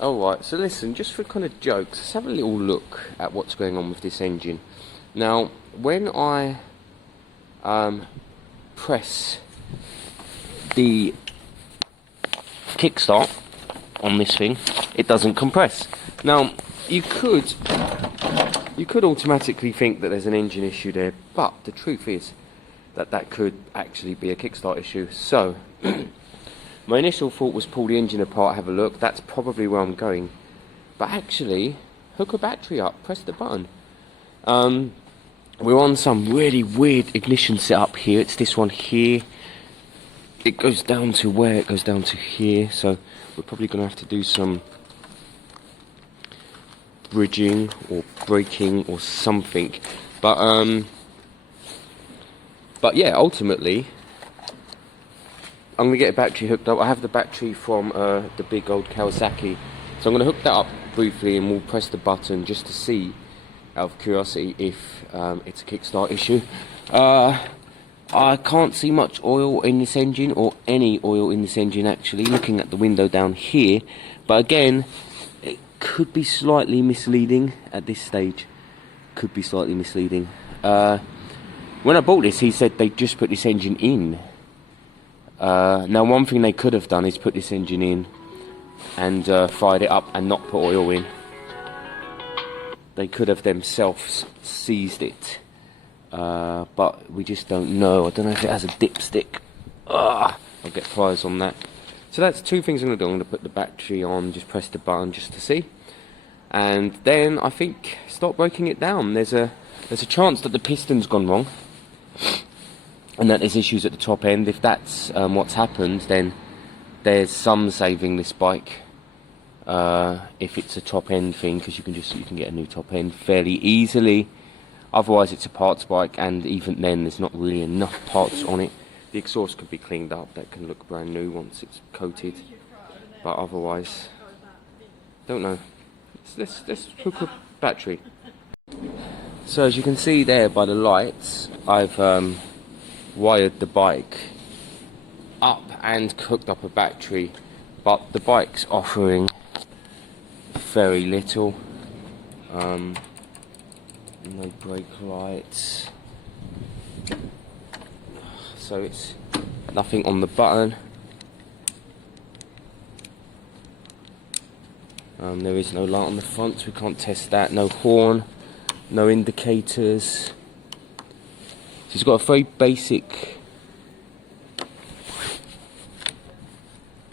Alright, so listen, just for kind of jokes, let's have a little look at what's going on with this engine. Now, when I press the kickstart on this thing, it doesn't compress. Now, you could automatically think that there's an engine issue there, but the truth is that that could actually be a kickstart issue. So, my initial thought was pull the engine apart, have a look. That's probably where I'm going. But actually, hook a battery up, press the button. We're on some really weird ignition setup here. It's this one here. It goes down to where? It goes down to here. So we're probably going to have to do some bridging or braking or something. But yeah, ultimately, I'm going to get a battery hooked up. I have the battery from the big old Kawasaki. So I'm going to hook that up briefly and we'll press the button just to see, out of curiosity, if it's a kickstart issue. I can't see much oil in this engine, or any oil in this engine actually, looking at the window down here. But again, it could be slightly misleading at this stage. Could be slightly misleading. When I bought this, he said they just put this engine in. Now, one thing they could have done is put this engine in and fired it up and not put oil in. They could have themselves seized it, but we just don't know. I don't know if it has a dipstick. I'll get pliers on that. So that's two things I'm going to do. I'm going to put the battery on, just press the button just to see, and then I think start breaking it down. There's a chance that the piston's gone wrong, and that there's issues at the top end. If that's what's happened, then there's some saving this bike. If it's a top end thing, because you can get a new top end fairly easily. Otherwise, it's a parts bike, and even then, there's not really enough parts on it. The exhaust could be cleaned up; that can look brand new once it's coated. But otherwise, don't know. Let's hook a battery. So as you can see there by the lights, I've wired the bike up and hooked up a battery, but the bike's offering very little. No brake lights, so it's nothing on the button. There is no light on the front, so we can't test that. No horn, no indicators. So it's got a very basic,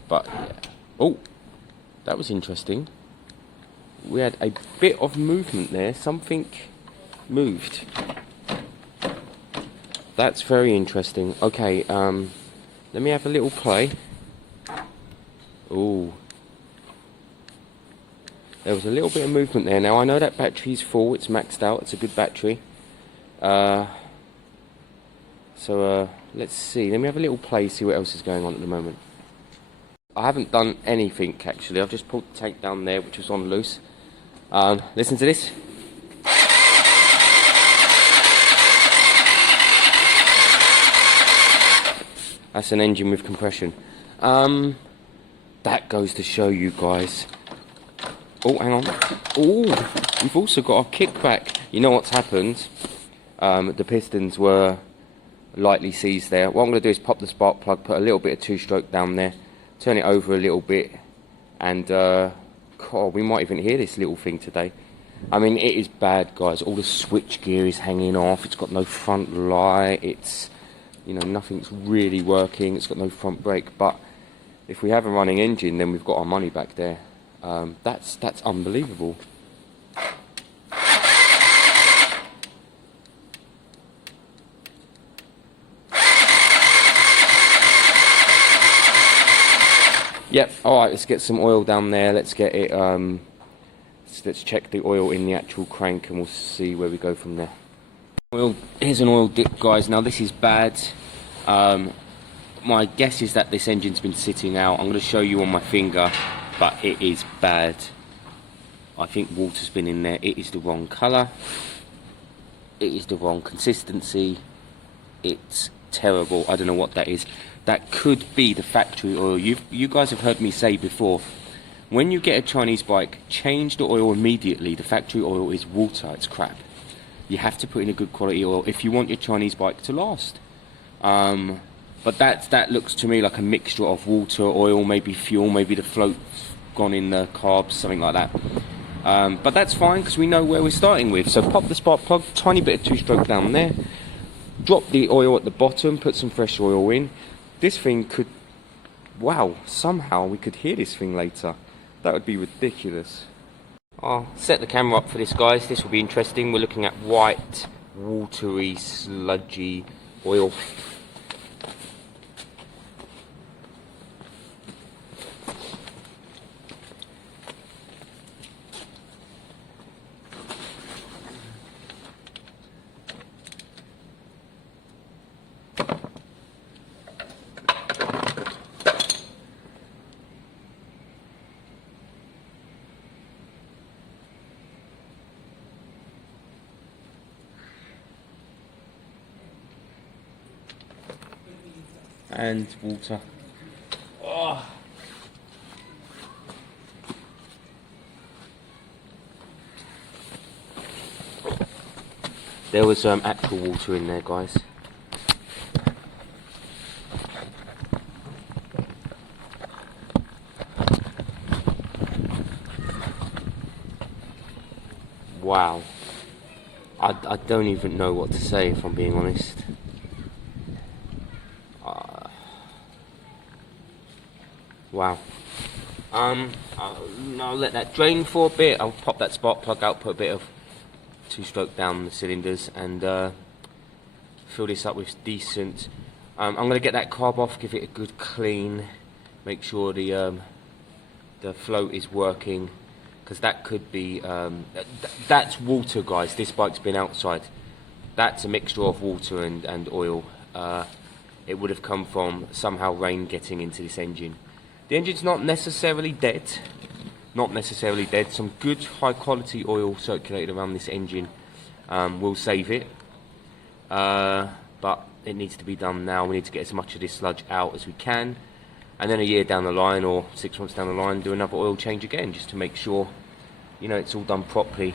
but yeah. Oh, that was interesting. We had a bit of movement there. Something moved. That's very interesting. Okay, let me have a little play. Ooh. There was a little bit of movement there. Now I know that battery's full, it's maxed out, it's a good battery. So let's see. Let me have a little play, see what else is going on at the moment. I haven't done anything actually. I've just pulled the tank down there, which was on loose. Listen to this. That's an engine with compression. That goes to show you guys. Oh, hang on. Oh, we've also got a kickback. You know what's happened? The pistons were lightly seized there. What I'm going to do is pop the spark plug, put a little bit of two-stroke down there, turn it over a little bit, and God, we might even hear this little thing today. I mean, it is bad, guys. All the switch gear is hanging off. It's got no front light. It's, you know, nothing's really working. It's got no front brake. But if we have a running engine, then we've got our money back there. That's unbelievable. Yep. All right. Let's get some oil down there. Let's get it. Let's check the oil in the actual crank, and we'll see where we go from there. Well, here's an oil dip, guys. Now this is bad. My guess is that this engine's been sitting out. I'm going to show you on my finger, but it is bad. I think water's been in there. It is the wrong colour. It is the wrong consistency. It's terrible. I don't know what that is. That could be the factory oil. You guys have heard me say before, When you get a Chinese bike, change the oil immediately. The factory oil is water, it's crap. You have to put in a good quality oil if you want your Chinese bike to last. But that looks to me like a mixture of water, oil, maybe fuel, maybe the float's gone in the carbs, something like that. But that's fine because we know where we're starting with. So pop the spark plug, tiny bit of two-stroke down there. Drop the oil at the bottom, put some fresh oil in. This thing could, wow, somehow we could hear this thing later. That would be ridiculous. I'll set the camera up for this, guys. This will be interesting. We're looking at white, watery, sludgy oil. And water. Oh. There was actual water in there, guys. Wow. I don't even know what to say, if I'm being honest. Wow. I'll let that drain for a bit. I'll pop that spark plug out, put a bit of two-stroke down the cylinders, and fill this up with decent. I'm going to get that carb off, give it a good clean, make sure the float is working, because that could be that's water, guys. This bike's been outside. That's a mixture of water and oil. It would have come from somehow rain getting into this engine. The engine's not necessarily dead. Not necessarily dead. Some good high quality oil circulated around this engine will save it. But it needs to be done now. We need to get as much of this sludge out as we can. And then a year down the line or 6 months down the line, do another oil change again, just to make sure, you know, it's all done properly.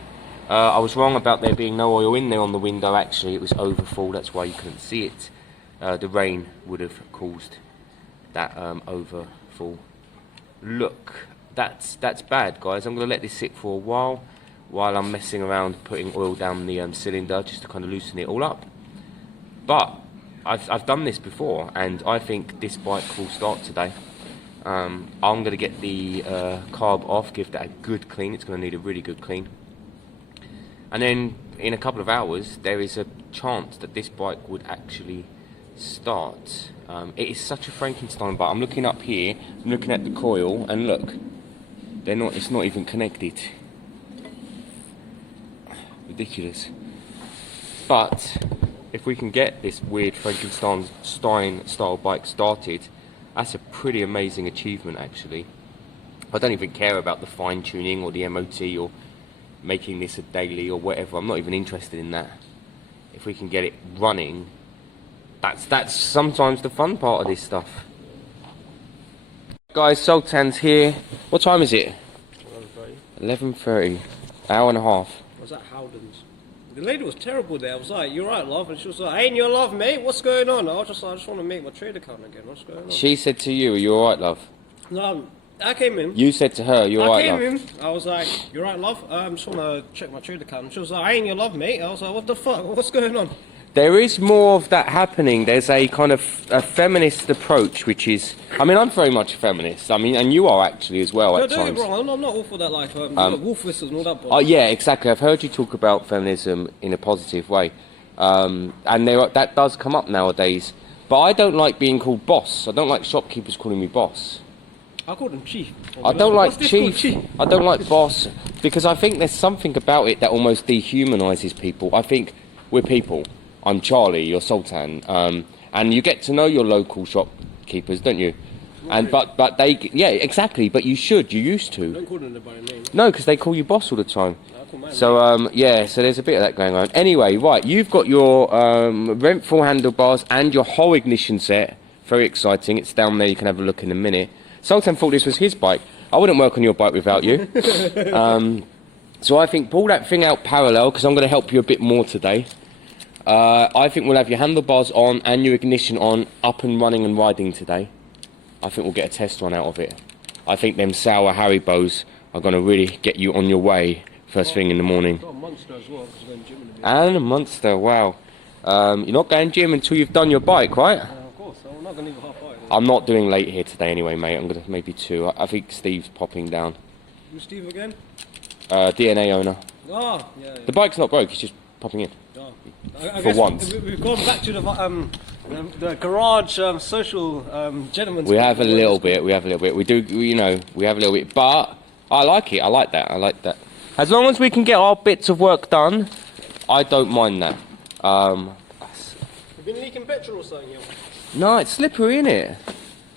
I was wrong about there being no oil in there on the window. Actually, it was overfull. That's why you couldn't see it. The rain would have caused that overfull look. That's bad, guys. I'm going to let this sit for a while I'm messing around putting oil down the cylinder, just to kind of loosen it all up. But I've done this before, and I think this bike will start today. I'm going to get the carb off, give that a good clean. It's going to need a really good clean. And then in a couple of hours, there is a chance that this bike would actually start. It is such a Frankenstein bike. I'm looking up here, I'm looking at the coil, and look, it's not even connected. Ridiculous. But if we can get this weird Frankenstein style bike started, that's a pretty amazing achievement, actually. I don't even care about the fine tuning or the MOT or making this a daily or whatever. I'm not even interested in that. If we can get it running, that's sometimes the fun part of this stuff. Guys, Sultan's here. What time is it? 11:30. Hour and a half. I was at Howden's. The lady was terrible there. I was like, "You're right, love," and she was like, "Ain't your love, mate? What's going on?" I was just like, "I just want to make my trade account again. What's going on?" She said to you, "Are you alright, love?" No, I came in. You said to her, "You alright, love?" I came in. I was like, "You're right, love. Just want to check my trade account." And she was like, "I ain't your love, mate." I was like, "What the fuck? What's going on?" There is more of that happening. There's a kind of a feminist approach, which is, I mean, I'm very much a feminist. I mean, and you are actually as well at times. Don't get me wrong, I'm not all for that, like, wolf whistles and all that. Oh yeah, exactly. I've heard you talk about feminism in a positive way, and that does come up nowadays. But I don't like being called boss. I don't like shopkeepers calling me boss. I call them chief. I don't like chief. I don't like boss, because I think there's something about it that almost dehumanises people. I think we're people. I'm Charlie, you're Sultan, and you get to know your local shopkeepers, don't you? And but they, yeah, exactly. But you should. You used to. Don't call them by name. No, because they call you boss all the time. So yeah, so there's a bit of that going on. Anyway, right, you've got your Renthal handlebars and your whole ignition set. Very exciting. It's down there. You can have a look in a minute. Sultan thought this was his bike. I wouldn't work on your bike without you. So I think pull that thing out parallel, because I'm going to help you a bit more today. I think we'll have your handlebars on and your ignition on, up and running and riding today. I think we'll get a test run out of it. I think them sour Haribos are going to really get you on your way first thing in the morning. Got a Monster as well, because I'm going gym in a bit. And a Monster, wow. You're not going gym until you've done your bike, right? Of course, I'm not going to leave half right. I'm not doing late here today anyway, mate. I'm going to maybe 2. I think Steve's popping down. Who's Steve again? DNA owner. Ah, yeah. The bike's not broke, he's just popping in. I For guess once. We've gone back to the garage social gentleman's. We have a little bit. We do, you know, we have a little bit. But I like it. I like that. As long as we can get our bits of work done, I don't mind that. You've been leaking petrol or something, yo? No, it's slippery, innit?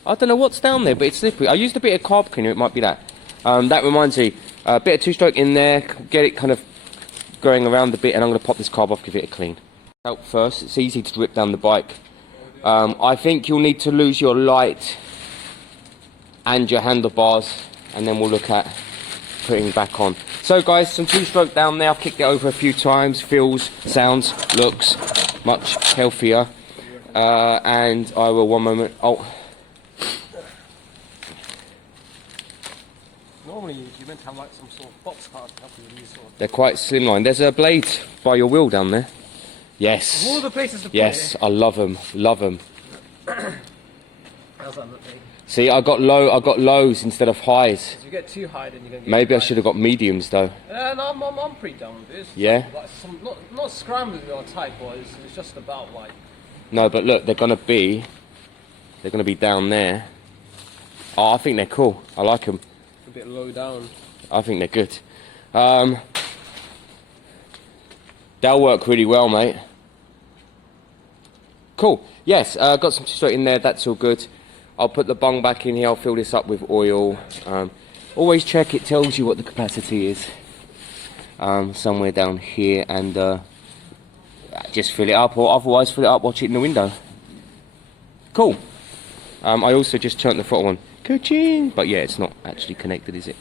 I don't know what's down there, but it's slippery. I used a bit of carb cleaner. It might be that. That reminds me. A bit of 2-stroke in there. Get it kind of going around a bit, and I'm going to pop this carb off, give it a clean. Out first. It's easy to rip down the bike. I think you'll need to lose your light and your handlebars, and then we'll look at putting back on. So guys, some 2-stroke down there. I've kicked it over a few times. Feels, sounds, looks much healthier. And I will, one moment. Oh. Normally you're meant to have like some sort of box car to help you with these sort of... They're quite slimline. There's a blade by your wheel down there. Yes. Of all the places to put Yes, it. I love them. Love them. How's that looking? See, I got lows instead of highs. If you get too high, then you're gonna get. Maybe I should have got mediums though. No, I'm pretty down with this. Yeah? Like some, not scrambling on tight, but it's just about like. No, but look, they're gonna be down there. Oh, I think they're cool. I like them. A bit low down. I think they're good. They'll work really well, mate. Cool. Yes, got some straight in there. That's all good. I'll put the bung back in here. I'll fill this up with oil. Always check. It tells you what the capacity is. Somewhere down here, and just fill it up, or otherwise fill it up. Watch it in the window. Cool. I also just turned the throttle on. Ka-ching! But yeah, it's not actually connected, is it?